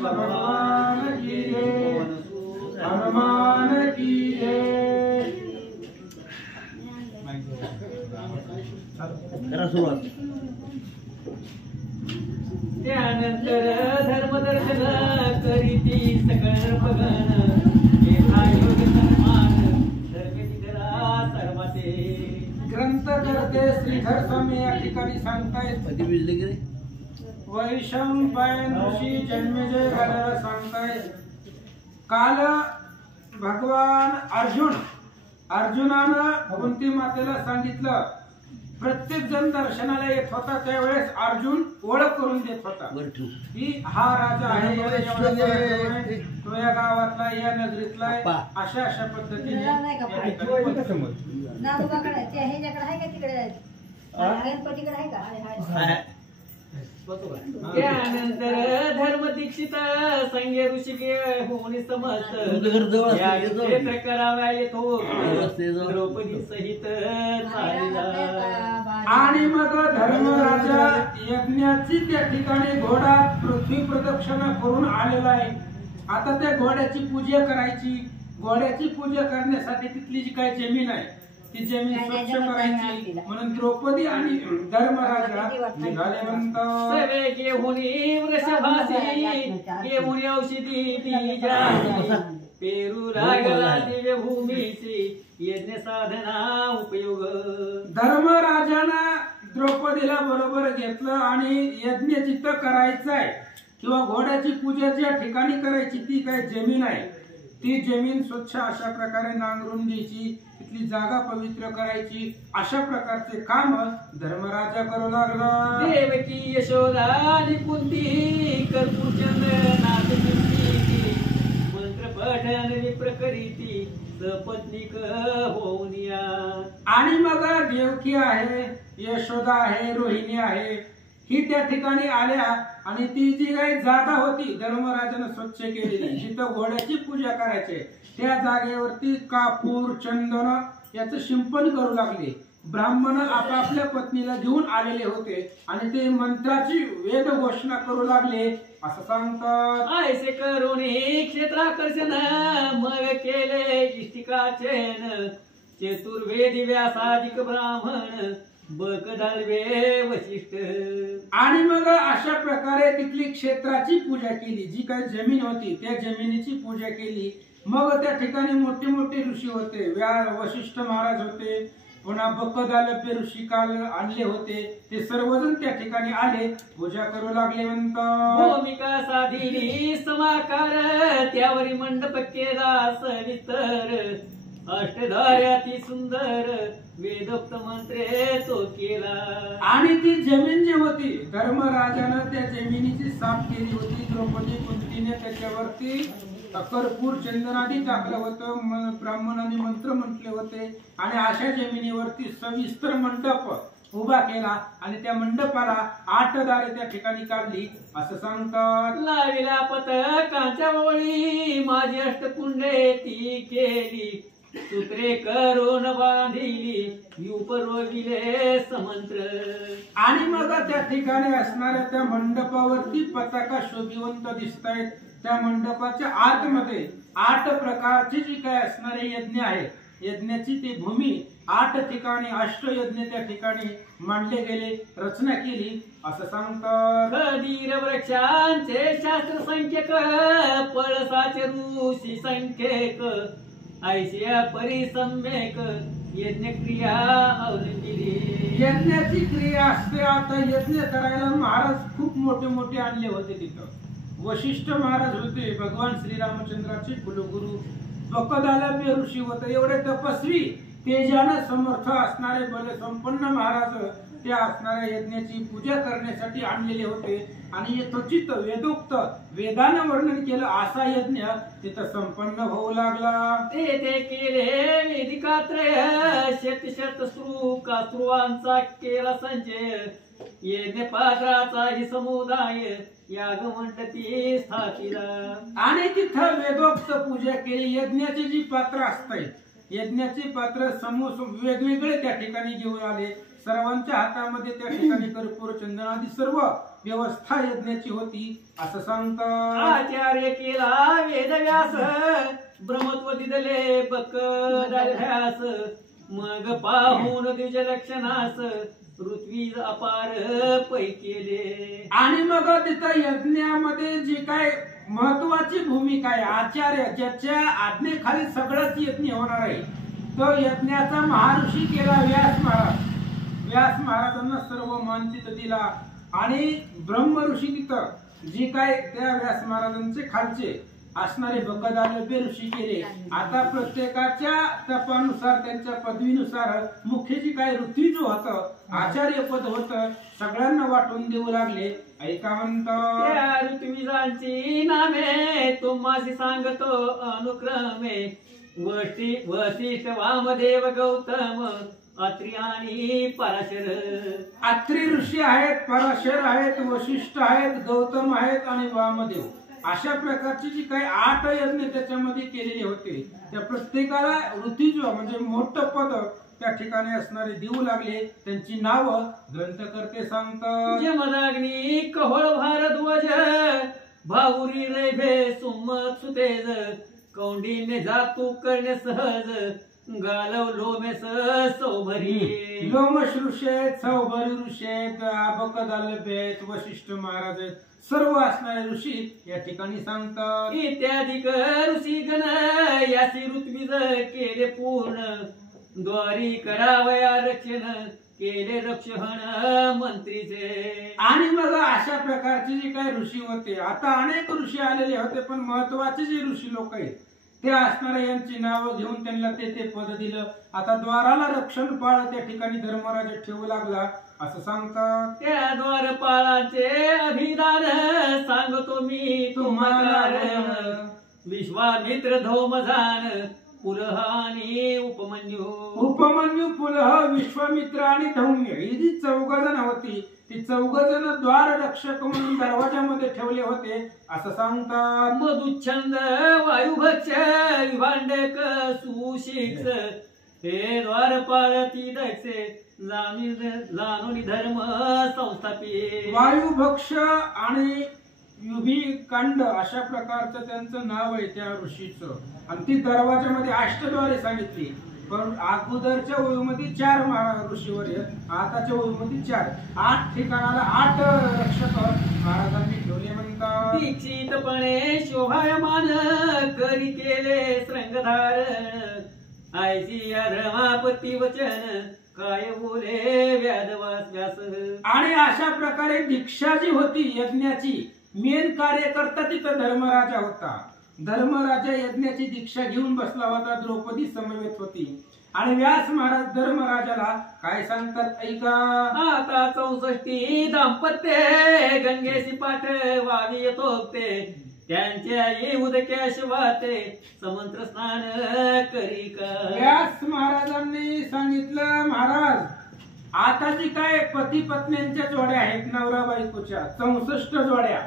भगवान की जय, हनुमान की जय। त्यानंतर धर्मदर्शन करीती सकळ भगन ग्रंथ करते श्रीधर स्वामी या ठिकाणी सांगतायत वैशंपायन ऋषी जन्मेजय झाल्याला सांगतायत। काल भगवान अर्जुनानं कुंती मातेला सांगितलं, प्रत्येक जण दर्शनाला येत होता त्यावेळेस अर्जुन ओळख करून देत होता की हा राजा आहे, तो या गावातला, या नगरीतला आहे, अशा अशा पद्धतीने। त्यानंतर धर्म दीक्षित संगे ऋषी होऊन समस्त क्षेत्र करावा येतो द्रौपदी सहित आणि मग धर्मराजा यज्ञाची त्या ठिकाणी घोडा पृथ्वी प्रदक्षिणा करून आलेला आहे। आता त्या घोड्याची पूजा करायची, घोड्याची पूजा करण्यासाठी तिथली जी काही जमीन आहे ती जमीन स्वच्छ करायची, म्हणून द्रौपदी आणि धर्मराजा निघाले म्हणतात। सर्वे घेऊन वृषभासी घेऊन औषधी बीजा पेरू लागला दिव्य भूमीची यज्ञ साधना उपयोग। धर्मराजानं द्रौपदीला बरोबर घेतलं आणि यज्ञ जिथं करायचं आहे किंवा घोड्याची पूजा ज्या ठिकाणी करायची ती काय जमीन आहे, ती जमीन स्वच्छ अशा प्रकारे नांगरून घ्यायची, तिथली जागा पवित्र करायची, अशा प्रकारचे काम धर्मराजा करू लागला। देवकी यशोदा आणि कुंती कर्पूरचंद मंत्र पठन विप्र करीती सपत्नीक होऊन या। आणि मग देवकी आहे, यशोदा आहे, रोहिणी आहे, ही त्या ठिकाणी आल्या आणि ती जी काही जागा होती धर्मराजानं स्वच्छ केलेली जिथं घोड्याची पूजा करायची त्या जागेवरती कापूर चंदन याचं शिंपण करू लागले। ब्राह्मण आपापल्या पत्नीला घेऊन आलेले होते आणि ते मंत्राची वेद घोषणा करू लागले असं सांगतात। ऐसे करून क्षेत्राकर्षण मग केले इष्टिकाचेन चतुर्वेदी व्यासादिक ब्राह्मण बक दालवे वशिष्ठ। आणि मग अशा प्रकारे तिथली क्षेत्राची पूजा केली, जी काही जमीन होती त्या जमिनीची पूजा केली। मग त्या ठिकाणी मोठे मोठे ऋषी होते, वशिष्ठ महाराज होते, पुन्हा बकदालव्य ऋषी काल आणले होते, ते सर्वजण त्या ठिकाणी आले, पूजा करू लागले म्हणतात। भूमिका साधिनी समाकार त्यावरी मंडप केला सविस्तर अष्टधार्याती सुंदर वेदोक्त मंत्रे तो केला। आणि ती जमीन जी होती धर्मराजानं त्या जमिनीची साफ केली होती, द्रौपदी कुंतीने त्याच्यावरती कर्पूर चंदनादी टाकलं होतं, ब्राह्मणांनी मंत्र म्हटले होते आणि अशा जमिनीवरती सविस्तर मंडप उभा केला आणि त्या मंडपाला 8 दारे त्या ठिकाणी काढली असं सांगतात। लाविला पतकांच्या ओळी माझी अष्टकुंडे ती केली सूत्रे करून बांधिली उपरोगिले समंत्र। आणि मग त्या ठिकाणी असणाऱ्या त्या मंडपावरती पताका शोभिवंत दिसतायत। त्या मंडपाच्या आतमध्ये 8 प्रकारचे जी काय असणारे यज्ञ आहे, यज्ञाची ती भूमी 8 ठिकाणी अष्टयज्ञ त्या ठिकाणी मांडले गेले, रचना केली असं सांगतात। खदीर वृक्षांचे शास्त्र संख्यक पळसाचे ऋषी संख्यक ऐशिया परिसम्यक यज्ञ क्रिया अवलंबिली। यज्ञाची क्रिया असते। आता यज्ञ करायला महाराज खूप मोठे मोठे आणले होते तिथं। वशिष्ठ महाराज होते, भगवान श्रीरामचंद्राचे कुलगुरू, बकदालव्य ऋषी होते, एवढे तपस्वी तेजाने समर्थ असणारे बलसंपन्न महाराज त्या असणाऱ्या यज्ञाची पूजा करण्यासाठी आणलेले होते आणि यथोचित वेदोक्त वेदानं वर्णन केलं असा यज्ञ तिथं संपन्न होऊ लागला। ते केले वेदिकात्रय शत स्त्रुवांचा केला संचय यज्ञ पात्राचाही समुदाय याग मंडपी स्थापिला। आणि तिथं वेदोक्त पूजा केली। यज्ञाची जी पात्र असतात, यज्ञाचे पात्र समूह वेगवेगळे त्या ठिकाणी घेऊन आले, सर्वांच्या हातामध्ये त्या ठिकाणी कर्पूर चंदन आदी सर्व व्यवस्था यज्ञाची होती असं सांगतात. आचार्य केला वेदव्यास ब्रह्मत्व दिदले बकदास मग पाहून द्विज लक्षणास पृथ्वी अपार पै केले. आणि मग तिथं यज्ञामध्ये जी काय महत्वाची भूमिका आहे, आचार्य ज्याच्या आज्ञेखाली सगळंच यज्ञ होणार आहे, तो यज्ञाचा महर्षी केला व्यास महाराज. व्यास महाराजांना सर्व मान तिथं दिला आणि ब्रह्म ऋषी तिथं जी काय त्या व्यास महाराजांचे खालचे असणारे बकदालभ्य ऋषी केले. आता प्रत्येकाच्या तपानुसार त्यांच्या पदवीनुसार मुख्य जी काय ऋतू जो होतं आचार्य पद होतं सगळ्यांना वाटून देऊ लागले. ऐका म्हणतो त्या ऋत्विजांची नामे तुम्हासी सांगतो अनुक्रमे वसिष्ठ वामदेव गौतम अत्रि आणि पराशर. अत्रि ऋषी आहेत, पराशर आहेत, वशिष्ठ आहेत, गौतम आहेत आणि वामदेव. अशा प्रकारची जी काही 8 यज्ञ त्याच्यामध्ये केलेले होते. त्या प्रत्येकाला ऋतुज म्हणजे मोठं पद त्या ठिकाणी असणारे देऊ लागले. त्यांची नावं ग्रंथकर्ते सांगतात. जमदग्नी कहोळ भारद्वाज भाऊरी रैभे सुमत सुतेज कौंडिन्य जातू करणे सहज गालव लोमेस सौभरी. लोमश ऋषी आहेत, सौभरी ऋषी आहेत, बकदालभ्य आहेत, वशिष्ठ महाराज आहेत, सर्व असणारे ऋषी या ठिकाणी सांगतात. इत्यादिक ऋषी गण यासी ऋत्विज केले पूर्ण द्वारी करावया रक्षण केले रक्षण मंत्रीचे. आणि मग अशा प्रकारचे जे काही ऋषी होते, आता अनेक ऋषी आलेले होते, पण महत्वाचे जे ऋषी लोक आहेत ते असणारे यांची नावं घेऊन त्यांना ते पद दिलं. आता द्वाराला रक्षण पाळ त्या ठिकाणी धर्मराज ठेवू लागला असं सांगतात. त्या द्वारपाळाचे अभिदान सांगतो मी तुम्हाला. विश्वामित्र धौमजान पुलह आणि उपमन्यू. उपमन्यू, पुलह, विश्वामित्र आणि धौम्य ही जी 4 जण होती ती 4 जण द्वार रक्षक म्हणून दरवाजामध्ये ठेवले होते असं सांगतात. मधुच्छंद वायुभक्ष विभांडक सुशिक्ष हे द्वारपाळ ती दक्षे जाणून धर्म संस्थापी. वायुभक्ष आणि युभिकांड अशा प्रकारचं त्यांचं नाव आहे त्या ऋषीचं. आणि ती दरवाजामध्ये अष्टद्वारे सांगितली. पण अगोदरच्या ओळीमध्ये 4 ऋषीवर आहेत, आताच्या ओळीमध्ये 4. 8 ठिकाणाला 8 रक्षक महाराजांनी ठेवले म्हणतात. दीक्षितपणे शोभायमान करी केले श्रंगधारण आयसी या धर्मापती वचन काय बोले व्यास व्यास. आणि अशा प्रकारे दीक्षा जी होती यज्ञाची मेन कार्यकर्ता तिथं धर्मराजा होता. धर्मराजा यज्ञाची दीक्षा घेऊन बसला होता, द्रौपदी समवेत होती. आणि व्यास महाराज धर्मराजाला काय सांगतात ऐका. आता 64 दाम्पत्य गंगेशी पाठ वावी येतो ते त्यांच्या ये उदक्या शिवाते समंत्र स्नान करी का. व्यास महाराजांनी सांगितलं महाराज आता जी काय पती पत्न्यांच्या जोड्या आहेत नवरा बायकोच्या 64 जोड्या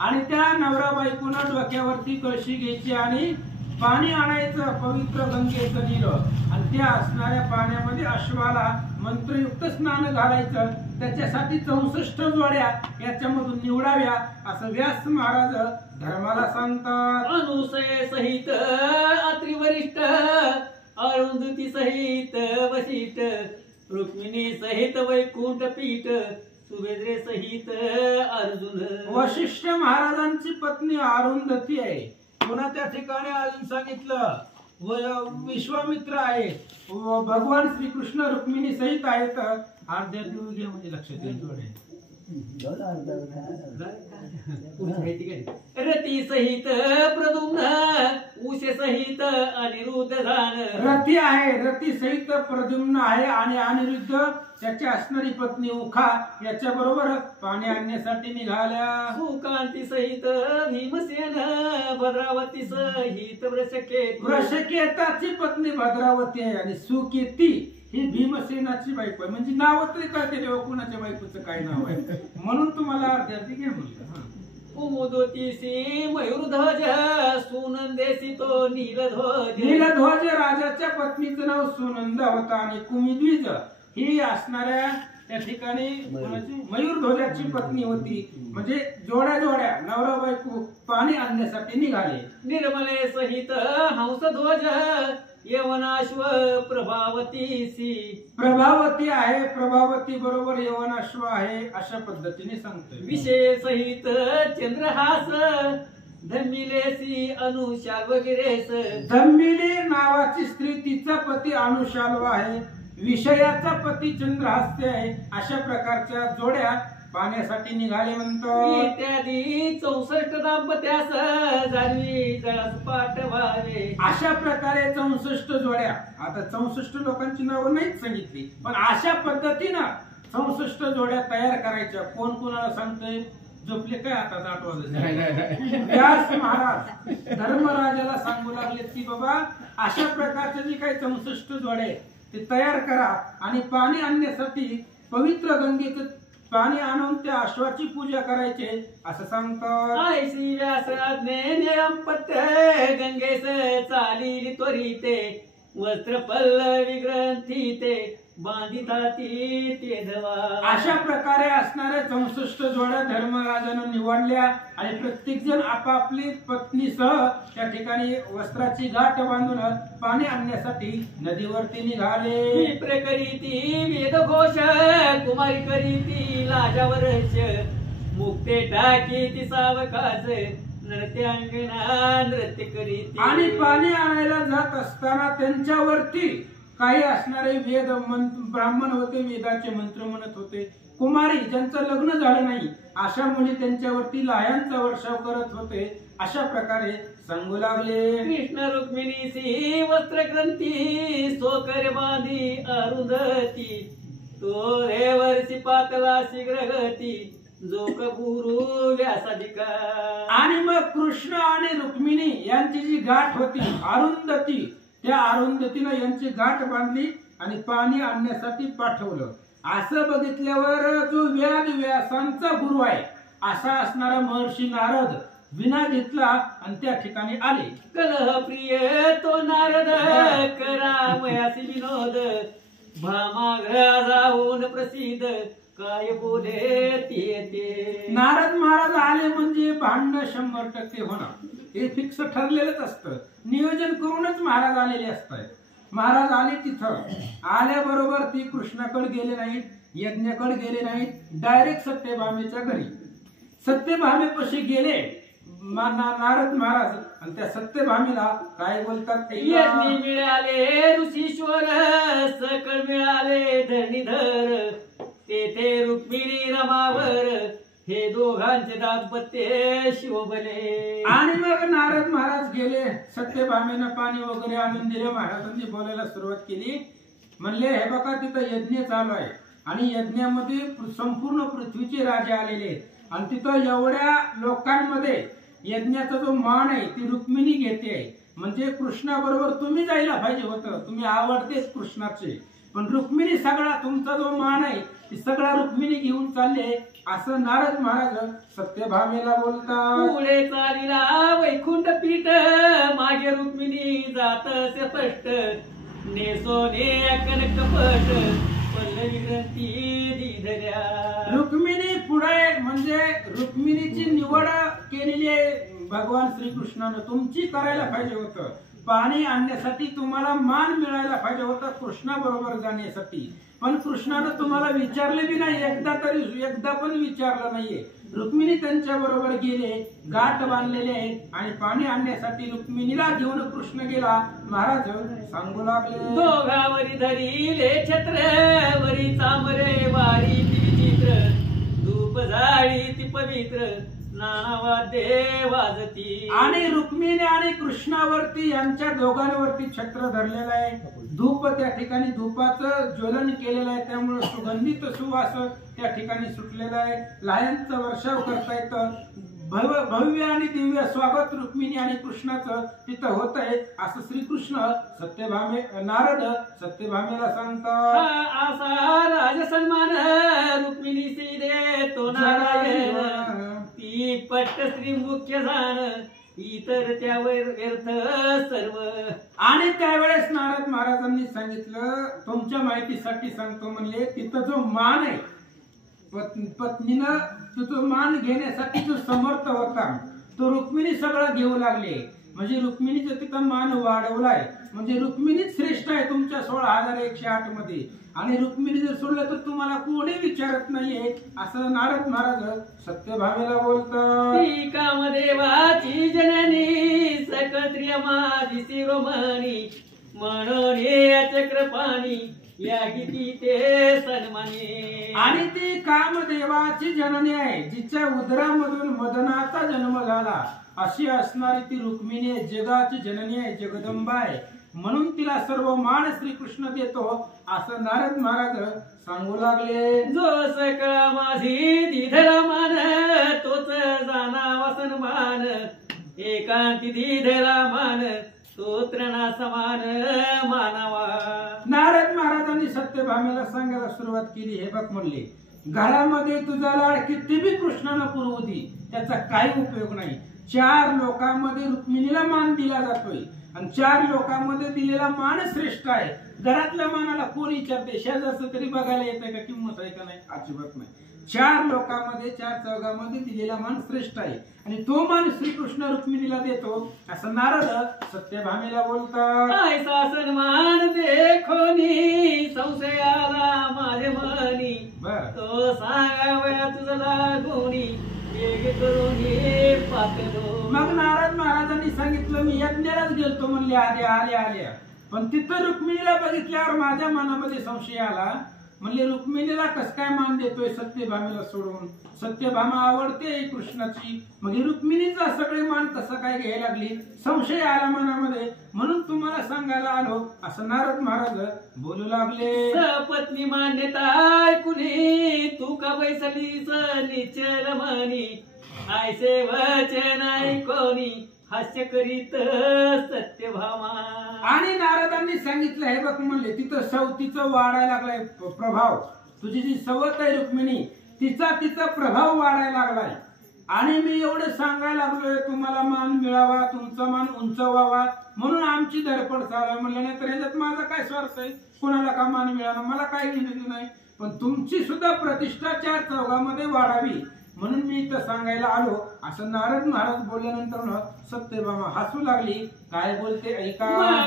आणि त्या नवरा बायकोना डोक्यावरती कळशी घ्यायची आणि पाणी आणायचं पवित्र गंगेचं नीलं आणि त्या असणाऱ्या पाण्यामध्ये अश्वाला मंत्रयुक्त स्नान घालायचं. त्याच्यासाठी 64 जोड्या याच्यामधून निवडाव्या असं व्यास महाराज धर्माला सांगतात. अनुसय सहित अत्रि वरिष्ठ अरुंधती सहित वशिष्ठ रुक्मिणी सहित वैकुंठ पीठ सुभद्रे सहित अर्जुन. वशिष्ठ महाराजांची पत्नी अरुंधती आहे. पुन्हा त्या ठिकाणी अजून सांगितलं विश्वामित्र आहे, भगवान श्रीकृष्ण रुक्मिणी सहित आहेत. अर्ध्या दिवस म्हणजे लक्षात येईल. रती सहित प्रद्युम्न उषे सहित अनिरुद्ध झान. रती आहे, रती सहित प्रद्युम्न आहे आणि अनिरुद्ध त्याची असणारी पत्नी उखा याच्या बरोबर पाणी आणण्यासाठी निघाल्या. सुकांती सहित भीमसेन भद्रावती सहित वृषकेत. वृषकेताची पत्नी भद्रावती आहे आणि सुकेती ही भीमसेनाची बायको आहे. म्हणजे नाव तरी कळते तेव्हा कुणाच्या बायकोचं काय नाव आहे म्हणून तुम्हाला अर्ध्यार्थी घे म्हणलं. कुमुदोतीसी मयूरध्वज सुनंदेसी तो नीलध्वज. नीलध्वज राजाच्या पत्नीचं नाव सुनंदा होता आणि कुमुद्विज ही असणाऱ्या त्या ठिकाणी मयूर ध्वजाची पत्नी होती. म्हणजे जोड्या जोड्या नवरा बायको पाणी आणण्यासाठी निघाले. निर्मले सहित हंसध्वज यवनाश्व प्रभावतीसी. प्रभावती आहे, प्रभावती बरोबर यवनाश्व आहे, अशा पद्धतीने सांगतोय. विशेष सहित चंद्रहास धमिलेसी अनुषा वगैरेस. धम्मिली नावाची स्त्री, तिचा पती अनुशाल्व आहे, विषयाचा पती चंद्रहास्य आहे. अशा प्रकारच्या जोड्या पाण्यासाठी निघाले म्हणतो. इत्यादी 64 दाम्पत्यास जाणवी जळास पाठवावे. अशा प्रकारे 64 जोड्या. आता 64 लोकांची नावं नाहीच सांगितली, पण अशा पद्धतीनं 64 जोड्या तयार करायच्या. कोण कोणाला सांगतोय? झोपले काय आता 8 वाजले. व्यास महाराज धर्मराजाला सांगू लागले की बाबा अशा प्रकारच्या जी काही 64 जोड्या आहेत ते तयार करा आणि पाणी आणण्यासाठी पवित्र गंगेचं पाणी आणून त्या अश्वाची पूजा करायचे असं सांगतात. ऐसी व्यास आज्ञेने अंपत्य गंगेस चालिली त्वरिते. वस्त्र पल्लवी ग्रंथीते बांधिताती ते धवा. अशा प्रकारे असणाऱ्या 64 जोड्या धर्मराजानं निवडल्या आणि प्रत्येक जण आपापली पत्नीसह त्या ठिकाणी वस्त्राची गाठ बांधून पाणी आणण्यासाठी नदीवरती निघाले. विप्र करीती वेदघोष कुमारी करीती लाजावरच. मुक्ते टाकीती सावकाश नृत्यांगना नृत्य करीती. आणि पाणी आणायला जात असताना त्यांच्यावरती काही असणारे वेद ब्राह्मण होते, वेदाचे मंत्र म्हणत होते. कुमारी ज्यांचं लग्न झालं नाही अशा मुली त्यांच्यावरती लाह्यांचा वर्षाव करत होते. अशा प्रकारे सांगू लागले. कृष्ण रुक्मिणीसी वस्त्रग्रंथी सोकर बांधी अरुंधती. तो रे वर्षी पातला शीघ्रगती जो गुरु व्यासाधिका. आणि मग कृष्ण आणि रुक्मिणी यांची जी गाठ होती अरुंधती, त्या अरुंधतीनं यांची गाठ बांधली आणि पाणी आणण्यासाठी पाठवलं. असं बघितल्यावर जो व्यासांचा गुरु आहे असा असणारा महर्षी नारद विना घेतला आणि त्या ठिकाणी आले. कलह प्रिय तो नारद करावयासी विनोद. भामाग्रा जाऊन प्रसिद्ध काय बोले ते. नारद महाराज आले म्हणजे भांडण 100% होणार, हे फिक्स ठरलेलंच असतं. नियोजन करूनच महाराज आलेले असतात. महाराज आले, तिथं आल्याबरोबर ती कृष्णाकडे गेले नाहीत, यज्ञाकडे गेले नाहीत, डायरेक्ट सत्यभामेच्या घरी सत्यभामेपाशी गेले नारद महाराज आणि त्या सत्यभामेला काय बोलतात. यज्ञ मिळाले ऋषीश्वर सकळ मिळाले धरणीधर. तेथे रुक्मिणी रमावर हे दोघांचे दाम्पत्य शिवबले. आणि मग नारद महाराज गेले, सत्यभामेनं पाणी वगैरे आणून दिले. महाराजांनी बोलायला सुरुवात केली. म्हणले हे बघा तिथं यज्ञ चालू आहे आणि यज्ञामध्ये संपूर्ण पृथ्वीचे राजे आलेले आहेत आणि तिथं एवढ्या लोकांमध्ये यज्ञाचा जो मान आहे ती रुक्मिणी घेते. म्हणजे कृष्णाबरोबर तुम्ही जायला पाहिजे होतं, तुम्ही आवडतेच कृष्णाचे, पण रुक्मिणी सगळा तुमचा जो मान आहे ती सगळा रुक्मिणी घेऊन चालले असं नारद महाराज सत्यभामेला बोलतात. पुढे चालीला वैकुंठ पीठ मागे रुक्मिणी जात स्पष्ट. नेसोने कनकपट पल्लवी ग्रंथी दिधल्या. रुक्मिणी पुढे म्हणजे रुक्मिणीची निवड केलेली आहे भगवान श्रीकृष्णानं. तुमची करायला पाहिजे होतं. पाणी आणण्यासाठी तुम्हाला मान मिळायला पाहिजे होता कृष्णाबरोबर जाण्यासाठी, पण कृष्णानं तुम्हाला विचारले बी नाही, एकदा पण विचारलं नाहीये. रुक्मिणी त्यांच्या बरोबर गेले, गाठ बांधलेले आहे आणि पाणी आणण्यासाठी रुक्मिणीला घेऊन कृष्ण गेला. महाराज सांगू लागले. दोघावरी धरिले छत्र वरी चामरे वारी ती विचित्र. धूप जाळी ती पवित्र नाना वाद्ये वाजती. आणि रुक्मिणी आणि कृष्णावरती यांच्या दोघांवरती छत्र धरलेलं आहे. धूप त्या ठिकाणी धूपाचं ज्वलन केलेलं आहे, त्यामुळे सुगंधित सुवास त्या ठिकाणी सुटलेला आहे. लाह्यांचा वर्षाव करता येतं. भव्य आणि दिव्य स्वागत रुक्मिणी आणि कृष्णाचं तिथं होत आहे असं श्रीकृष्ण नारद सत्यभामेला सांगतात. असा राज सन्मान रुक्मिणी सीदे तो नारायण. ती पट्ट श्री मुख्य जाण इतर त्यावर व्यर्थ सर्व. आणि त्यावेळेस नारद महाराजांनी सांगितलं, तुमच्या माहितीसाठी सांगतो म्हणले, तिथं जो मान आहे, पत्नीनं तो मान घेण्यासाठी जो समर्थ होता तो रुक्मिणी सगळं घेऊ लागले. म्हणजे रुक्मिणीचं तिथं मान वाढवलाय, म्हणजे रुक्मिणीच श्रेष्ठ आहे तुमच्या 16,108 मध्ये. आणि रुक्मिणी जर सोडलं तर तुम्हाला कोणी विचारत नाहीये, असं नारद महाराज सत्यभामेला बोलतात. ती कामदेवाची जननी सकत्रिय माझी शिरोमणी, म्हणून या चक्रपाणी या किती ते सन्मानी. आणि ती कामदेवाची जननी आहे, जिच्या उदरामधून मदनाचा जन्म झाला, अशी असणारी ती रुक्मिणी आहे, जगाची जननी आहे, जगदंबा आहे, म्हणून तिला सर्व मान श्रीकृष्ण देतो, असं नारद महाराज सांगू लागले. जो सकळा माझी दिधला मान, तोच जाणावा सन्मान, एकांती दिधला मान, तो त्रणा समान मानावा. नारद महाराजांनी सत्यभामेला सांगायला सुरुवात केली. हे बघ म्हणले, घरामध्ये तुझा लाड किती बी कृष्णानं पुरवू दे, त्याचा काही उपयोग नाही. 4 लोकांमध्ये रुक्मिणीला मान दिला जातोय आणि 4 लोकांमध्ये दिलेला मान श्रेष्ठ आहे. घरातल्या मानाला कोण विचारते? शेजारचं तरी बघायला येतंय का, किंमत आहे का नाही? अजिबात नाही. 4 लोकांमध्ये 4 चौघांमध्ये दिलेला मान श्रेष्ठ आहे आणि तो मान श्रीकृष्ण रुक्मिणीला देतो, असं नारद सत्यभामेला बोलतात. ऐसा सन्मान देखोनी संशयाला माझे मनी, बर, तो सांगावया तुझला गुणी, मग नारद महाराजांनी सांगितलं, मी यज्ञालाच गेलतो म्हणले आल्या, पण तिथं रुक्मिणीला बघितल्यावर माझ्या मनामध्ये संशय आला. म्हणले रुक्मिणीला कस काय मान देतोय सत्यभामेला सोडून? सत्यभामा आवडते कृष्णाची, मग रुक्मिणीचा सगळे मान कसं काय घ्यायला लागली? संशय आला मनामध्ये, म्हणून तुम्हाला सांगायला आलो, असं नारद महाराज बोलू लागले. सपत्नी मान्यता ऐकुनी तू का बैसलीस निचल मनी, ऐसे वचन ऐकोनी हास्य करीत सत्यभामा. आणि नारदांनी सांगितलं, हे बघ म्हणले, तिथं सवतीचं वाढायला लागलाय प्रभाव. तुझी जी सवत आहे रुक्मिणी, तिचा प्रभाव वाढायला लागलाय. आणि मी एवढं सांगायला लागलोय, तुम्हाला मान मिळावा, तुमचा मान उंच व्हावा, म्हणून आमची धडपड चालू आहे. म्हणलं नाही तर ह्याच्यात माझा काय स्वार्थ आहे? कोणाला का मान मिळावा, मला काय घेणं नाही, पण तुमची सुद्धा प्रतिष्ठा 4 चौघांमध्ये वाढावी, म्हणून मी इथं सांगायला आलो, असं नारद महाराज बोलल्यानंतर सत्यभामा हसू लागली. काय बोलते ऐका.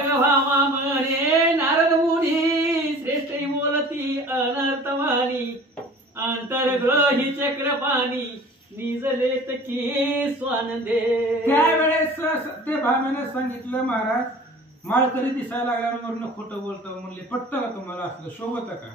भामा म्हणे नारद मुनी, श्रेष्ठ बोलती अनर्थवाणी, अंतर्ग्रही चक्रपाणी, निजलेत की स्वानंदे. त्यावेळेस सत्यभामेने सांगितलं, महाराज माळकरी दिसायला लागल्यावर खोटं बोलतो म्हणले, पटतं का तुम्हाला? असलं शोभत का?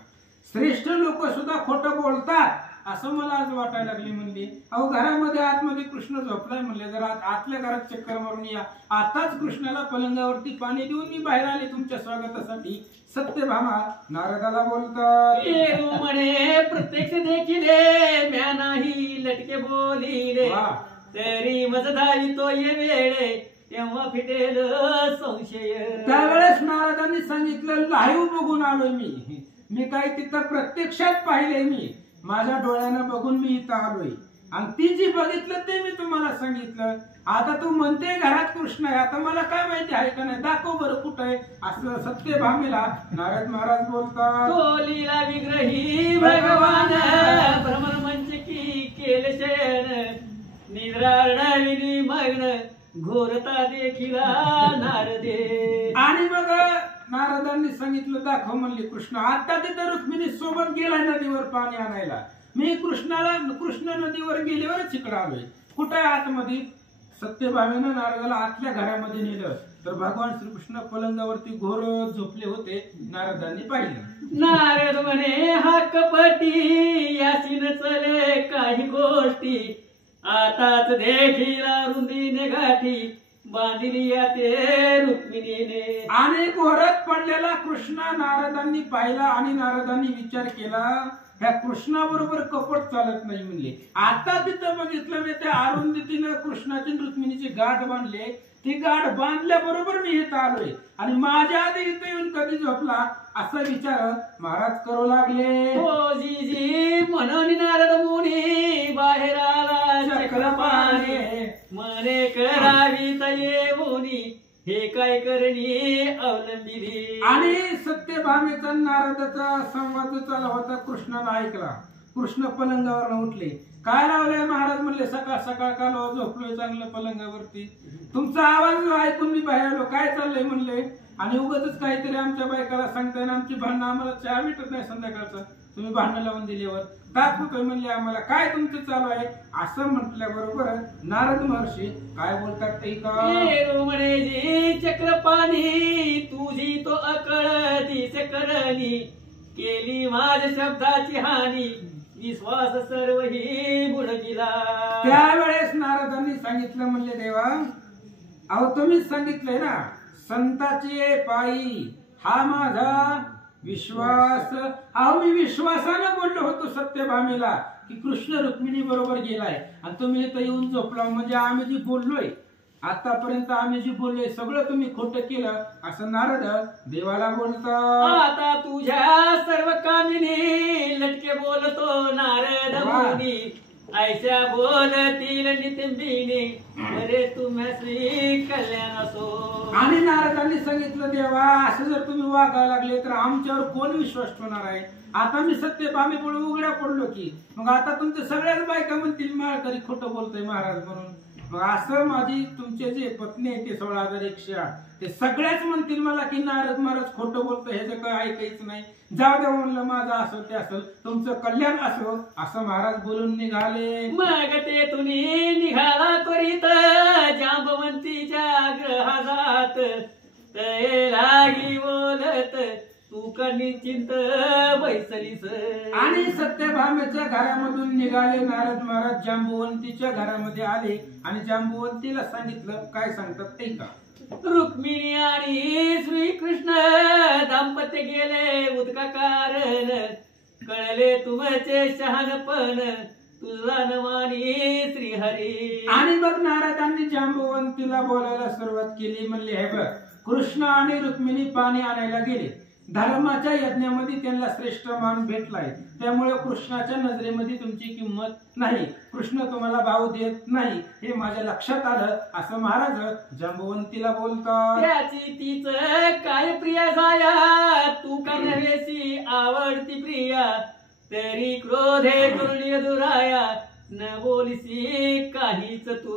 श्रेष्ठ लोक सुद्धा खोटं बोलतात असं मला आज वाटायला लागले. म्हणले, अहो घरामध्ये आतमध्ये कृष्ण झोपलाय म्हणले, जरा आतल्या घरात चक्कर मारून या. आताच कृष्णाला पलंगावरती पाणी देऊन मी बाहेर आले तुमच्या स्वागतासाठी. सत्यभामा नारदाला बोलतात, म्हणे प्रत्यक्ष देखिले म्या नाही लटके बोलिले, तरी मजधारी तो ये वेळे तेव्हा फिटेल संशय. त्यावेळेस नारदांनी सांगितलं, लाईव्ह बघून आलोय मी काय तिथं प्रत्यक्षात पाहिले, मी माझ्या डोळ्यानं बघून मी इथं आलोय आणि ती जी बघितलं ते मी तुम्हाला सांगितलं. आता तू म्हणते घरात कृष्ण आहे, आता मला काय माहिती आहे का नाही, दाखव बरं कुठं आहे, असं सत्यभामेला नारद महाराज बोलतात. तो लीला विग्रही भगवान भ्रमण मंच की केले शयन, निद्राविनी मग्न घोरता देखिला नारदे. आणि मग नारदांनी सांगितलं, दाखव म्हणले कृष्ण. आता तिथं रुक्मिणी सोबत गेलाय नदीवर पाणी आणायला. मी कृष्ण नदीवर गेल्यावरच इकडं आलोय. कुठं आहे आतमध्ये? सत्यभामेनं नारदाला आतल्या घरामध्ये नेलं तर भगवान श्रीकृष्ण पलंगावरती घोर झोपले होते. नारदांनी पाहिलं. नारद म्हणे हा कपटी यासीन चले काही गोष्टी, आताच देखील रुंदीने गाठी बांधिली ते रुक्मिणीने. आणि घोरात पडलेला कृष्ण नारदांनी पाहिला आणि नारदांनी विचार केला, ह्या कृष्णाबरोबर कपट चालत नाही म्हणले. आता तिथं बघितलं मी त्या अरुंधतीनं कृष्णाची रुक्मिणीची गाठ बांधले. ती गाठ बांधल्याबरोबर मी इथं आलोय आणि माझ्या आधी इथं येऊन कधी झोपला, असा विचार महाराज करू लागले. हो जी म्हणून नारद मुनी बाहेर आला चक्रपाणी, मने करावी पाहावीत येऊनी हे काय करणी अवलंबिली. आणि सत्यभामेचा नारदाचा संवाद चालू होता. कृष्णाला ऐकला. कृष्ण पलंगावर उठले. काय लावलंय महाराज म्हणले. सकाळ सकाळ काल झोपलोय चांगलं पलंगावरती. तुमचा आवाज ऐकून मी बाहेर आलो. काय चाललंय म्हणले. आणि उगाच काहीतरी आमच्या बायकाला सांगताय ना आमची भांडणं आम्हाला चहा भेटत नाही संध्याकाळचं. तुम्ही भांडणं लावून दिल्यावर ताप होतोय म्हणले आम्हाला. काय तुमचं चालू आहे असं म्हटल्याबरोबर नारद महर्षी काय बोलतात ते का. म्हणे जी चक्रपाणी तुझी तो अकळ दिस करणी केली माझ्या शब्दाची हानी विश्वास सर्व ही बुडविला. त्यावेळेस नारदांनी सांगितलं म्हणले देवा अहो तुम्हीच सांगितलंय ना संताची पायी हा माझा विश्वास. अहो मी विश्वासानं बोललो होतो सत्यभामेला की कृष्ण रुक्मिणी बरोबर गेलाय आणि तुम्ही इथं येऊन झोपला. म्हणजे आम्ही जी बोललोय आतापर्यंत आम्ही जी बोललोय सगळं तुम्ही खोटं केलं असं नारद देवाला बोलतात. आता तुझ्या सर्व कामिनी लटके बोलतो नारद मुनी ऐशा बोलतील नितिंबिनी अरे तुम्हा श्री कल्याण असो. आणि नारदांनी सांगितलं देवा असं जर तुम्ही वागायला लागले तर आमच्यावर कोण विश्वास ठेवणार आहे. आता मी सत्यभामे पुढे उघड्या पडलो की मग आता तुमच्या सगळ्याच बायका म्हणतील माळकरी खोटं बोलतोय महाराज म्हणून. मग असं माझी तुमचे जे पत्नी आहे ते 16,108 ते सगळ्याच म्हणतील मला की नारद महाराज खोटं बोलतो ह्याचं काय ऐकायचं नाही. जाऊ द्या म्हणलं माझं असं ते असेल तुमचं कल्याण असो असं महाराज बोलून निघाले. मग ते तुम्ही निघाला त्वरित जांबवंतीच्या ग्रहात ते लागी बोलत तू का निश्चिंत बैसलीस. आणि सत्यभामेच्या घरामधून निघाले नारद महाराज जांबुवंतीच्या घरामध्ये आले आणि जांबुवंतीला सांगितलं. काय सांगतात ते का. रुक्मिणी आणि श्रीकृष्ण दाम्पत्य गेले उदका कारण कळले तुमचे शहाणपण तुझा नवानी श्रीहरी. आणि मग नारदांनी जांबुवंतीला बोलायला सुरुवात केली. म्हणले हे बघ कृष्ण आणि रुक्मिणी पाणी आणायला गेले. धर्माच्या यज्ञामध्ये त्यांना श्रेष्ठ मान भेटलाय त्यामुळे कृष्णाच्या नजरेमध्ये तुमची किंमत नाही. कृष्ण तुम्हाला भाव देत नाही हे माझ्या लक्षात आलं असं महाराज जांबुवंतीला बोलतात. त्याची तीच काय प्रिया जाया तू का नव्हेसी आवडती प्रिया तरी क्रोधे दुर्निय दुराया न बोलिसी काहीच तू.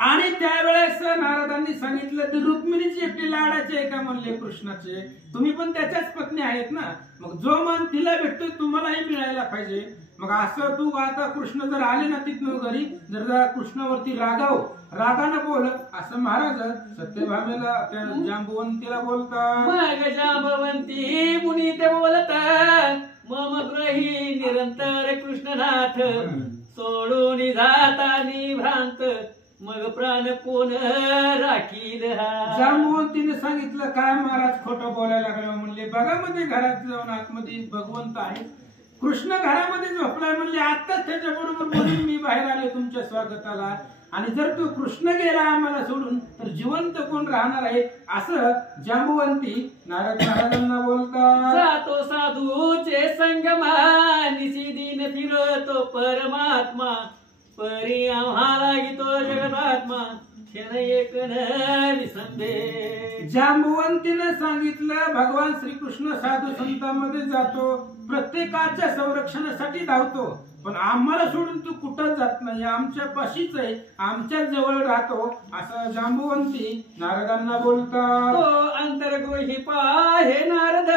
आणि त्यावेळेस नारदांनी सांगितलं की रुक्मिणीची एकटी लाडाची आहे का म्हणले कृष्णाचे. तुम्ही पण त्याच्याच पत्नी आहेत ना मग जो मान तिला भेटतो तुम्हालाही मिळायला पाहिजे. मग असं तू आता कृष्ण जर आले ना तिथनं घरी जर कृष्णावरती रागानं बोल असं महाराज सत्यभामेला त्या जांबुवंतीला बोलतात. मग जांबवंती मुनी ते बोलत मम ग्रही निरंतर कृष्णनाथ सोडून जातानी भ्रांत मग प्राण कोण राखील. जांबुवंतीने सांगितलं काय महाराज खोटं बोलायला लागलं म्हणले. बघा मध्ये घरात जाऊन आतमध्ये भगवंत आहे. कृष्ण घरामध्ये झोपलाय म्हणले. आताच त्याच्या बरोबर बोलून मी बाहेर आले तुमच्या स्वागताला. आणि जर तो कृष्ण गेला आम्हाला सोडून तर जिवंत कोण राहणार आहे असं जांबुवंती नारद महाराजांना बोलतात. जातो साधूचे संगमा निशी दिन फिरतो परमात्मा परी आम्हाला गीतो जगदात्मा क्षण एक न विसंदे. जांबुवंतीने सांगितलं भगवान श्रीकृष्ण साधू संतांमध्ये जातो प्रत्येकाच्या संरक्षणासाठी धावतो पण आम्हाला सोडून तू कुठं जात नाही आमच्या पाशीच आहे आमच्या जवळ राहतो असं जांबुवंती नारदांना बोलतात. तो अंतर्गृही पाहे नारद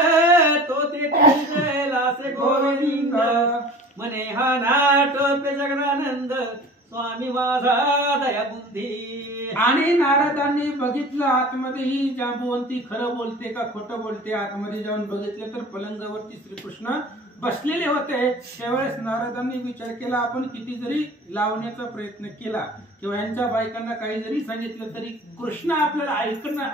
तो ते लासे गोविंद म्हणे हा नाटक जगदानंद स्वामी माझा दया बुद्धी. आणि नारदांनी बघितलं आतमध्ये ही जांबुवंती खरं बोलते का खोटं बोलते. आतमध्ये जाऊन बघितलं तर पलंगावरती श्रीकृष्ण बसलेले होते. त्यावेळेस नारदांनी विचार केला आपण किती जरी लावण्याचा प्रयत्न केला किंवा यांच्या बायकांना काही जरी सांगितलं तरी कृष्ण आपल्याला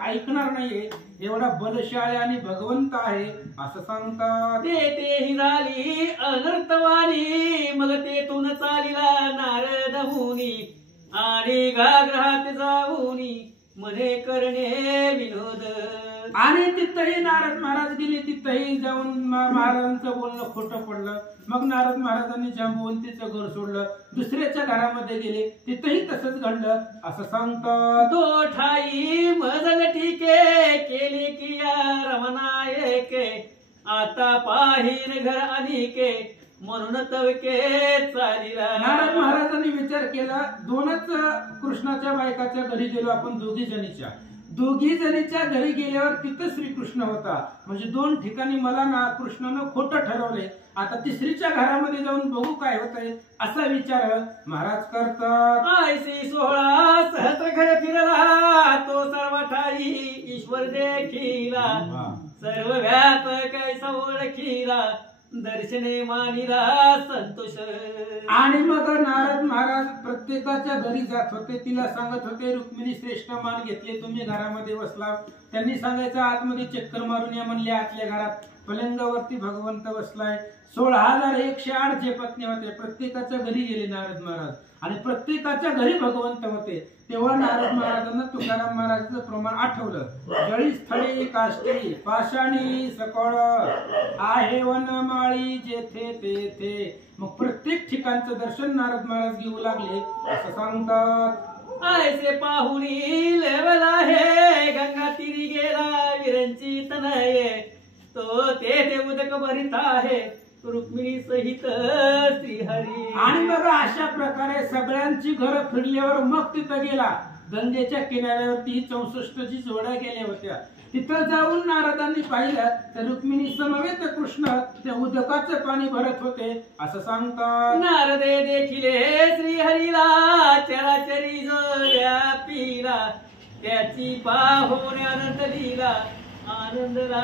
ऐकणार नाहीये. एवढा बलशाळी आणि भगवंत आहे असं सांगतात. तेही झाली अनर्थवाणी मग तेथून चालिला नारद मुनी आणि गाग्रहात जाऊनी मने करणे विनोद. आणि तिथंही नारद महाराज गेले, तिथंही जाऊन महाराजांचं बोलणं खोटं पडलं. मग नारद महाराजांनी जांबुवंतीचं घर सोडलं, दुसऱ्याच्या घरामध्ये गेले, तिथंही तसंच घडलं असं सांगतात. तो ठाई मजल ठीके केली किया रमनायके, आता पाहीन घर अनिके म्हणून तवके चालीला. नारद महाराजांनी विचार केला, दोनच कृष्णाच्या बायकाच्या घरी गेलो आपण, दोघी जणीच्या घरी गेल्यावर तिथं श्रीकृष्ण होता, म्हणजे दोन ठिकाणी मला ना कृष्णानं खोटं ठरवलंय. आता तिसरीच्या घरामध्ये जाऊन बघू काय होतंय असा विचार महाराज करतात. ऐसी 16 सहस्र घर फिरला, तो सर्व ठाई ईश्वर देखीला, सर्व व्यापक कैसा ओळखीला, दर्शने मानिला संतोष. आणि मग नारद महाराज प्रत्येकाच्या घरी जात होते, तिला सांगत होते रुक्मिणी श्रेष्ठ मान घेतले, तुम्ही घरामध्ये बसला. त्यांनी सांगायचं आतमध्ये चक्कर मारून या म्हणले, आतल्या घरात पलंगावरती भगवंत बसलाय. 16,108 जे पत्नी होते प्रत्येकाच्या घरी गेले नारद महाराज, आणि प्रत्येकाच्या घरी भगवंत होते. तेव्हा नारद महाराजांना तुकाराम महाराजांचं प्रमाण आठवलं. जळी स्थळी काष्टी पाषाणी सकळ आहे वनमाळी जेथे तेथे. मग प्रत्येक ठिकाणचं दर्शन नारद महाराज घेऊ लागले असं सांगतात. ऐसे पाहुणी लेवल आहे, गंगा तिरी गेला विरंची तनये, तो ते उदक भरित आहे रुक्मिणी सहित श्रीहरी. आणि मग अशा प्रकारे सगळ्यांची घरं फिरल्यावर मग तिथं गेला. गंगेच्या किनाऱ्यावरती 64 जी जोड्या गेल्या होत्या. तिथं जाऊन नारदांनी पाहिलं तर रुक्मिणी समवेत कृष्ण त्या उदकाचं पाणी भरत होते असं सांगतात. नारदे देखिले श्रीहरीला, चराचरी जो व्यापीला, त्याची पाहुणे आनंद लीला, आनंदला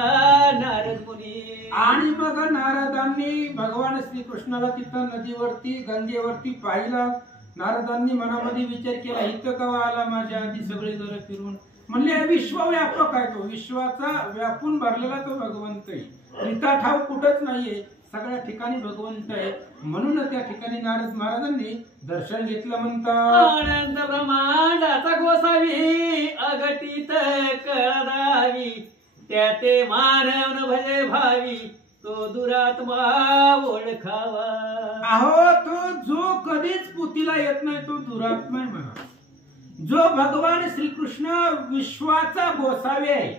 नारद मुनी. आणि मग नारदांनी भगवान श्रीकृष्णाला तिथं नदीवरती गंगेवरती पाहिलं. नारदांनी मनामध्ये विचार केला, इथं कवा आला माझ्या आधी सगळी घरं फिरून. म्हणले विश्वव्यापक आहे तो, विश्वाचा व्यापून भरलेला तो भगवंत आहे, रिता ठाव कुठंच नाहीये, सगळ्या ठिकाणी भगवंत आहे. म्हणून त्या ठिकाणी नारद महाराजांनी दर्शन घेतलं म्हणतात. आनंद ब्रह्मांडाचा गोसावी, अघटित कळदावी, त्या ते मानव भजे भावी, तो दुरात्मा ओळखावा. अहो तो जो कधीच पुतीला येत नाही तो दुरात्मा आहे म्हणा. जो भगवान श्रीकृष्ण विश्वाचा गोसावी आहे,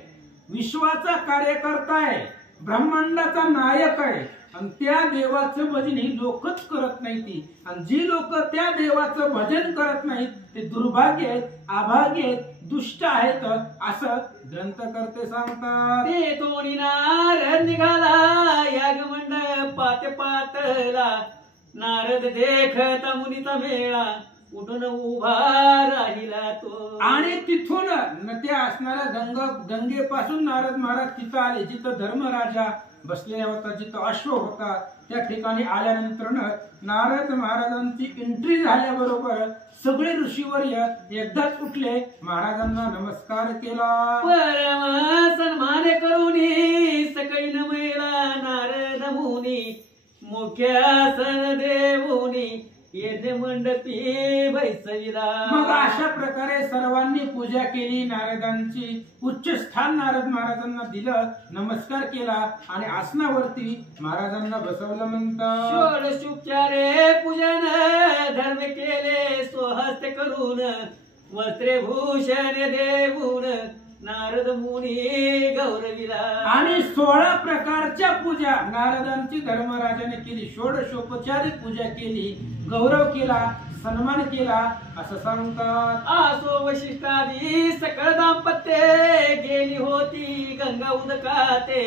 विश्वाचा कार्यकर्ता आहे, ब्रह्मांडाचा नायक आहे, आणि त्या देवाचं भजन ही लोकच करत नाहीत. आणि जी लोक त्या देवाचं भजन करत नाहीत ते दुर्भाग्य आहेत, अभाग्य आहेत, दुष्ट आहेत असं ग्रंथकर्ते सांगतात. ते तोणी नारद निघाला, यागमंडपात पातला, नारद देखता मुनीचा मेळा, उठून उभा राहिला तो. आणि तिथून त्या असणाऱ्या गंगेपासून नारद महाराज तिथं आले, जिथं धर्मराजा बसलेला होता, जिथं अश्व होता. त्या ठिकाणी आल्यानंतर नारद महाराजांची एंट्री झाल्याबरोबर सगळे ऋषीवर्य एकदाच उठले, महाराजांना नमस्कार केला. परम सन्मान करुनी सकैन मेला नारद मुनी, मुख्य आसन देऊनी येणे मंडपी बैसविला. मग अशा प्रकारे सर्वांनी पूजा केली, नारदांची उच्च स्थान नारद महाराजांना दिलं, नमस्कार केला आणि आसनावरती महाराजांना बसवलं म्हणतात. षोडशोपचारे पूजन धर्म केले, स्वहस्त करून वस्त्रे भूषण देऊन नारद मुनी गौरविला. आणि 16 प्रकारच्या पूजा नारदांची धर्मराजाने केली, षोडशोपचारिक पूजा केली, गौरव केला, सन्मान केला असं सांगतात. आसो वशिष्ठादी सकळ दाम्पत्ये, गेली होती गंगा उदकाते,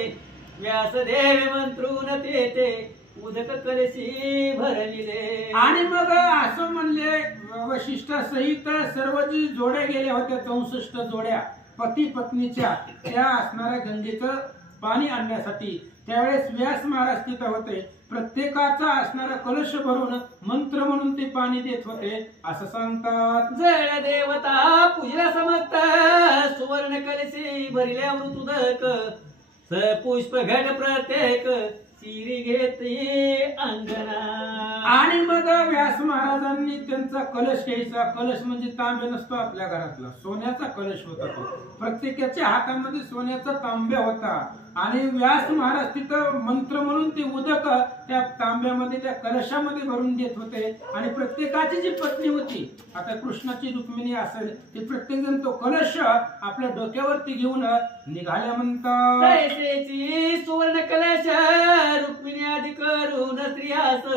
व्यासदेव मंत्रून ते उदक कलशी भरविले. आणि मग असं म्हणले वशिष्ठासहित सर्व जी जोड्या गेल्या होत्या 64 जोड्या पती पत्नीच्या, त्या असणाऱ्या गंगेचं पाणी आणण्यासाठी त्यावेळेस व्यास महाराज तिथं होते. प्रत्येकाचा असणारा कलश भरून मंत्र म्हणून ते पाणी देत होते असं सांगतात. जळ देवता पूजला समस्त, सुवर्ण कलशी भरल्या मृतुदक, सपुष्प घट प्रत्येक शिरी घेते अंगणा. आणि मग व्यास महाराजांनी त्यांचा कलश घ्यायचा. कलश म्हणजे तांबे नसतो आपल्या घरातला, सोन्याचा कलश होता तो. प्रत्येकाच्या हातामध्ये सोन्याचा तांब्या होता. आणि व्यास महाराज तिथं मंत्र म्हणून ते उदक त्या तांब्यामध्ये, त्या कलशामध्ये भरून देत होते. आणि प्रत्येकाची जी पत्नी होती, आता कृष्णाची रुक्मिणी असेल, ते प्रत्येक जण तो कलश आपल्या डोक्यावरती घेऊन निघाल्या म्हणतात. तैसेची सुवर्ण कलश रुक्मिणी आदि करून स्त्रियास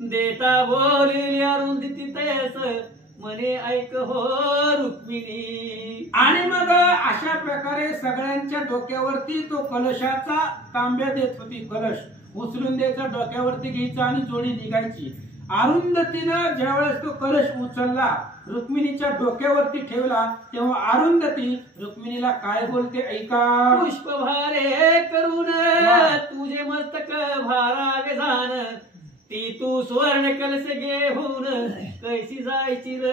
देता बोलिली अरुंधती तयस म्हणे ऐक हो रुक्मिणी. आणि मग अशा प्रकारे सगळ्यांच्या डोक्यावरती तो कलशाचा तांब्या देत होती. कलश उचलून द्यायचा, डोक्यावरती घ्यायचा आणि जोडी निघायची. अरुंधतीनं ज्यावेळेस तो कलश उचलला, रुक्मिणीच्या डोक्यावरती ठेवला, तेव्हा अरुंधती रुक्मिणीला काय बोलते ऐका. पुष्प भारे करून तुझे मस्तक भारावे जाण ती तू सुवर्ण कलश घेऊन कैसी जायची र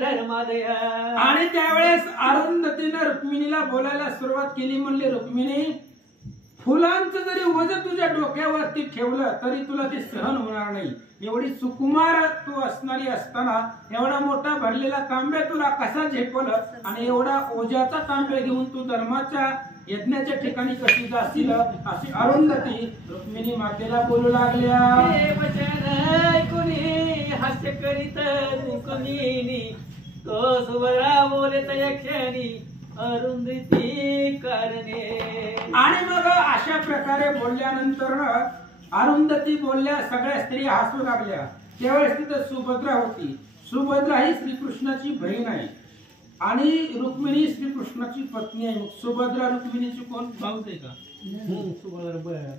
धर्मादया. आणि त्यावेळेस अरुंधतीनं रुक्मिणीला बोलायला सुरुवात केली. म्हणले रुक्मिणी, फुलांचं जरी वजन तुझ्या डोक्यावरती ठेवलं तरी तुला ते सहन होणार नाही. एवढी सुकुमार तू असणारी असताना एवढा मोठा भरलेला तांब्या तुला कसा झेपल, आणि एवढा ओझ्याचा तांब्या घेऊन तू धर्माच्या यज्ञाच्या ठिकाणी कशी जाशील, अशी अरुंधती रुक्मिणी मातेला बोलू लागल्या. हे वचन ऐकुनी हास्य करीत रुक्मिणी तो सुवरा बोलत यक्षणी अरुंधती करणे. आणि मग अशा प्रकारे बोलल्यानंतर अरुंधती बोलल्या, सगळ्या स्त्रिया हसू लागल्या. त्यावेळेस तिथं सुभद्रा होती. सुभद्रा ही श्रीकृष्णाची बहीण आहे आणि रुक्मिणी श्रीकृष्णाची पत्नी आहे. मग सुभद्रा रुक्मिणीची कोण भाऊ आहे का?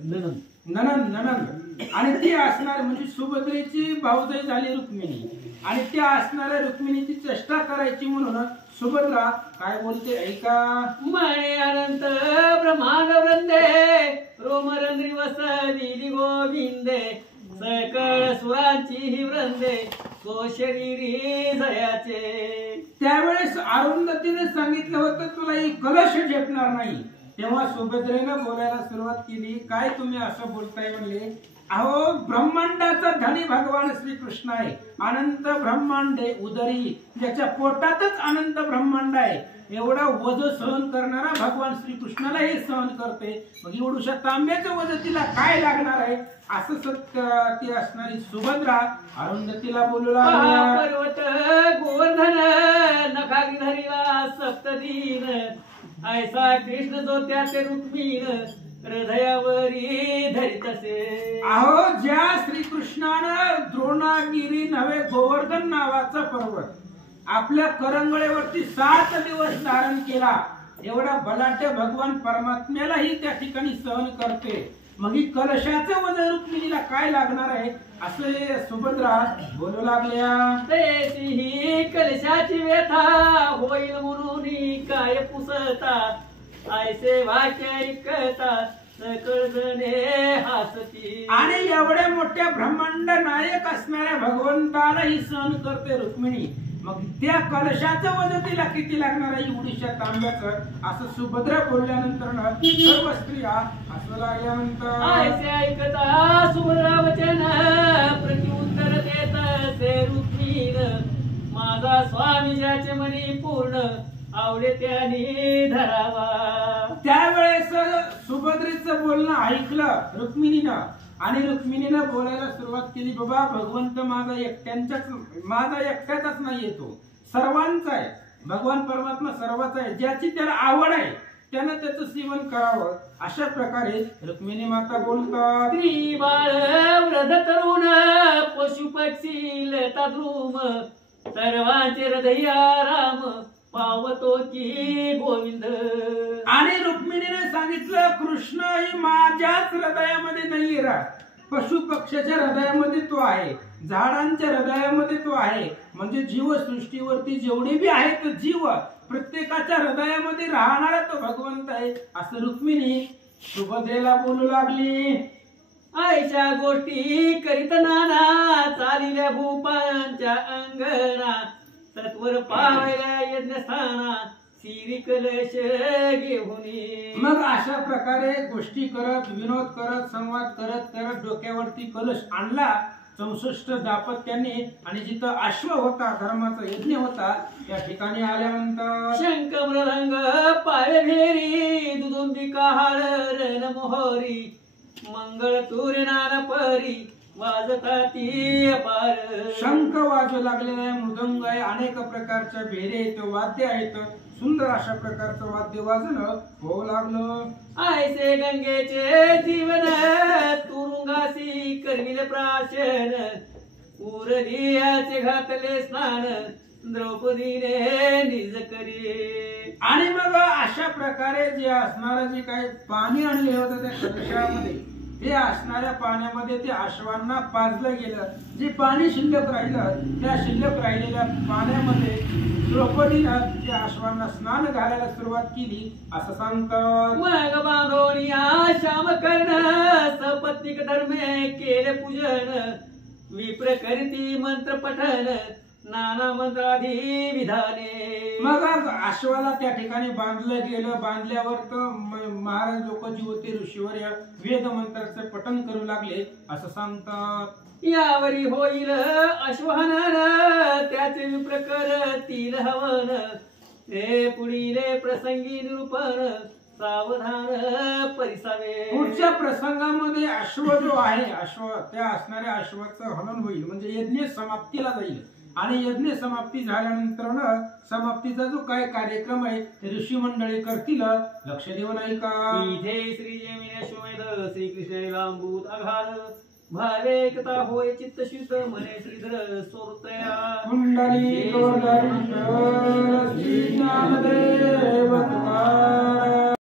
ननंद. ननंद. आणि ती असणार म्हणजे सुभद्रेची भाऊजाई झाली रुक्मिणी. आणि त्या असणाऱ्या रुक्मिणीची चेष्टा करायची म्हणून सुभद्रा काय बोलते ऐका. म्हणे अनंत ब्रह्मांड वृंदे रोमरंद्री वसविली गोविंदे सकळ सुरांची ही वृंदे तो शरीरी जयाचे. त्यावेळेस अरुंधतीने सांगितलं होतं तुला ही कलश झेपणार नाही. तेव्हा सुभद्रेनं बोलायला सुरुवात केली. काय तुम्ही असं बोलताय म्हणले. अहो, ब्रह्मांडाचा धनी भगवान श्रीकृष्ण आहे. अनंत ब्रह्मांड उदरी, ज्याच्या पोटातच अनंत ब्रह्मांड आहे. एवढा वज सहन करणारा भगवान श्रीकृष्णाला हे सहन करते. मग एवढूशा तांब्याचं वज तिला काय लागणार आहे, असं सत्य ती असणारी सुभद्रा अरुंधतीला बोलू लागल्या. पर्वत गोवर्धन नखागी धरिला सप्तदीन ऐसा कृष्ण जो त्याचे रुक्मिण हृदयावरी धरित असे. अहो, ज्या श्रीकृष्णानं द्रोणागिरी नव्हे गोवर्धन नावाचा पर्वत आपल्या करंगळेवरती 7 दिवस धारण केला, एवढा बलाढ्य भगवान परमात्म्यालाही त्या ठिकाणी सहन करते. मग ही कलशाचं वजन रुक्मिणीला काय लागणार आहे, असे सुभद्रा बोलू लागल्या. तैसी ही कलशाची व्यथा होईल म्हणून काय पुसता ऐसे वाक्य ऐकता सकळ जणे हसती. आणि एवढ्या मोठ्या ब्रह्मांड नायक असणाऱ्या भगवंतालाही सहन करते रुक्मिणी. मग त्या कलशाचं वजन तिला किती लागणार आहे, एवढीशा तांब्याचं, असं सुभद्रा बोलल्यानंतर सर्व स्त्रिया हसू लागल्यानंतर ऐसे ऐकता सुभद्रा वचन प्रत्युत्तर देत से रुक्मिण माझा स्वामी ज्याचे मनी पूर्ण आवडे त्याने धरावा. त्यावेळेस सुभद्रेचं बोलणं ऐकलं रुक्मिणीनं आणि रुक्मिणीनं बोलायला सुरुवात केली. बाबा, भगवंत माझा एकट्याचाच नाहीये, तो सर्वांचा आहे. भगवान परमात्मा सर्वांचा आहे. ज्याची त्याला आवड आहे त्यानं त्याचं सेवन करावं. अशा प्रकारे रुक्मिणी माता बोलतात. स्त्री बाळ वृद्ध तरुण पशु पक्षी लता द्रुम सर्वांचे हृदय राम पावतो की गोविंद. आणि रुक्मिणीने सांगितलं, कृष्ण ही माझ्याच हृदयामध्ये नाही राहत, पशु पक्ष्याच्या हृदयामध्ये तो आहे, झाडांच्या हृदयामध्ये तो आहे. म्हणजे जीवसृष्टीवरती जेवढे बी आहेत जीव, प्रत्येकाच्या हृदयामध्ये राहणारा तो भगवंत आहे, असं रुक्मिणी सुभद्रेला बोलू लागली. आईच्या गोष्टी करीत नाना चालिल्या भूपांच्या अंगणा सत्वर पावल्या यज्ञस्थाना शिरी कलश घेऊन. मग अशा प्रकारे गोष्टी करत, विनोद करत, संवाद करत करत डोक्यावरती कलश आणला 64 दाम्पत्यांनी. आणि जिथं अश्व होता, धर्माचा यज्ञ होता, त्या ठिकाणी आल्यानंतर शंख मृदंग पाय भेरी दुदुंबिका हाड रण मोहरी मंगळ तुरे नाना परी वाजता ती अपार. शंख वाजू लागलेला आहे, मृदंग आहे, अनेक प्रकारच्या भेरे आहेत, वाद्य आहेत. सुंदर अशा प्रकारचं वाद्य वाजणं होऊ लागलं. आयसे गंगेचे जीवन तुरुंगासी करविले प्राशन उरलियाचे घातले स्नान द्रौपदीने निज करी. आणि मग अशा प्रकारे जे असणारं जे काही पाणी आणले होतं त्या कलशामध्ये, ते असणाऱ्या पाण्यामध्ये ते अश्वांना पाजलं गेलं. जे पाणी शिल्लक राहिलं, त्या शिल्लक राहिलेल्या पाण्यामध्ये द्रौपदीनं त्या अश्वांना स्नान घालायला सुरुवात केली असं सांगतात. मग बांधोनिया श्याम कर्ण सपत्निक धर्मे केले पूजन विप्र करीती मंत्र पठन नाना मंत्राधी विधाने. मग अश्वाला त्या ठिकाणी बांधलं गेलं. बांधल्यावर तर महाराज लोक जी होते ऋषीवर या वेद मंत्राचं पठण करू लागले असं सांगतात. यावरी होईल अश्वहनन त्याचे विप्र करतील हवन ते पुढीले प्रसंगी निरूपण सावधान परिसावे. पुढच्या प्रसंगामध्ये अश्व जो आहे, अश्व त्या असणाऱ्या अश्वाचं हनन होईल, म्हणजे यज्ञ समाप्तीला जाईल. आणि यज्ञ समाप्ती झाल्यानंतर समाप्तीचा जो काय कार्यक्रम आहे ते ऋषी मंडळी करतील. लक्ष देऊन ऐका. इथे श्री जैमिनी अश्वमेध श्रीकृष्ण लांबूत आघात भावे कथा होय चित्त शुद्ध मने श्रीधर सोरतया कुंडली श्री ज्ञानदेव